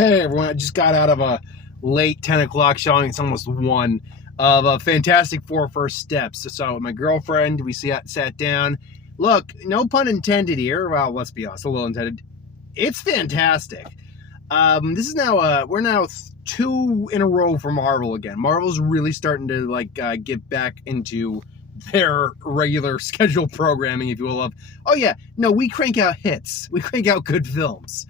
Hey everyone, I just got out of a late 10 o'clock showing. It's almost 1 of a Fantastic Four First Steps. So with my girlfriend, we sat down. Look, no pun intended here. Well, let's be honest, a little intended. It's fantastic. This is now, we're now 2 in a row for Marvel again. Marvel's really starting to get back into their regular scheduled programming, if you will, of, oh yeah, no, we crank out hits. We crank out good films.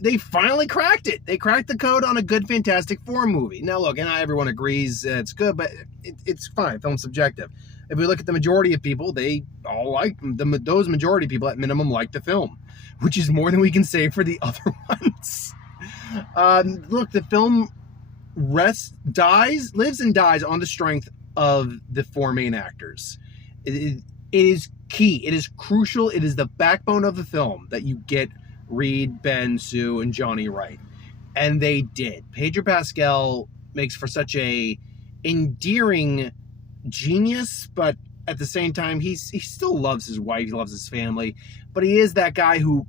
They finally cracked it. They cracked the code on a good Fantastic Four movie. Now, look, and not everyone agrees it's good, but it's fine. Film's subjective. If we look at the majority of people, they all like those majority of people at minimum like the film, which is more than we can say for the other ones. Look, the film lives and dies on the strength of the 4 main actors. It is key. It is crucial. It is the backbone of the film that you get Reed, Ben, Sue, and Johnny right. And they did. Pedro Pascal makes for such a endearing genius, but at the same time, he still loves his wife, he loves his family, but he is that guy who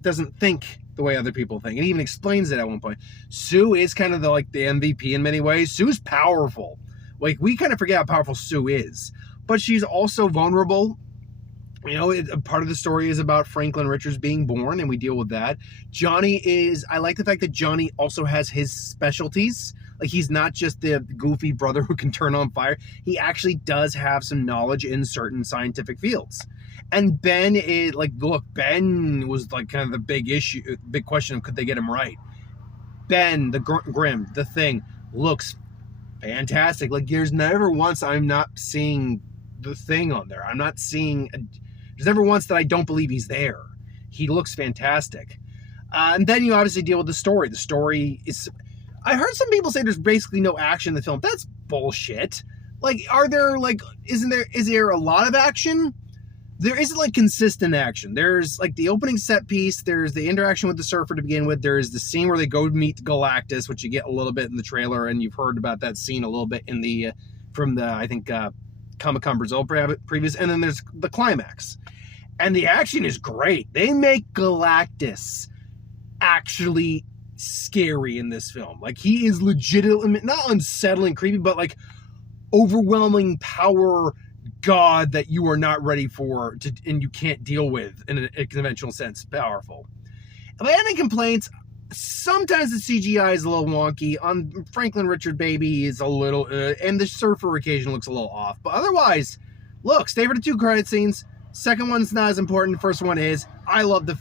doesn't think the way other people think. And he even explains it at one point. Sue is kind of the MVP in many ways. Sue's powerful. We kind of forget how powerful Sue is, but she's also vulnerable. You know, part of the story is about Franklin Richards being born, and we deal with that. I like the fact that Johnny also has his specialties. He's not just the goofy brother who can turn on fire. He actually does have some knowledge in certain scientific fields. And Ben is, Ben was kind of the big question of could they get him right. Ben, the Grimm, the Thing, looks fantastic. There's never once I'm not seeing the Thing on there. I'm not seeing... There's never once that I don't believe he's there. He looks fantastic. And then you obviously deal with the story. The story is... I heard some people say there's basically no action in the film. That's bullshit. Is there a lot of action? There isn't consistent action. There's the opening set piece. There's the interaction with the surfer to begin with. There's the scene where they go meet Galactus, which you get a little bit in the trailer, and you've heard about that scene a little bit in the Comic-Con Brazil previous, and then there's the climax. And the action is great. They make Galactus actually scary in this film. He is legitimate, not unsettling, creepy, but overwhelming power god that you are not ready for and you can't deal with in a conventional sense. Powerful. If I had any complaints, sometimes the CGI is a little wonky. On Franklin Richard Baby is a little, and the surfer occasion looks a little off. But otherwise, look, stay for the 2 credit scenes. Second one's not as important. The first one is. I love the film.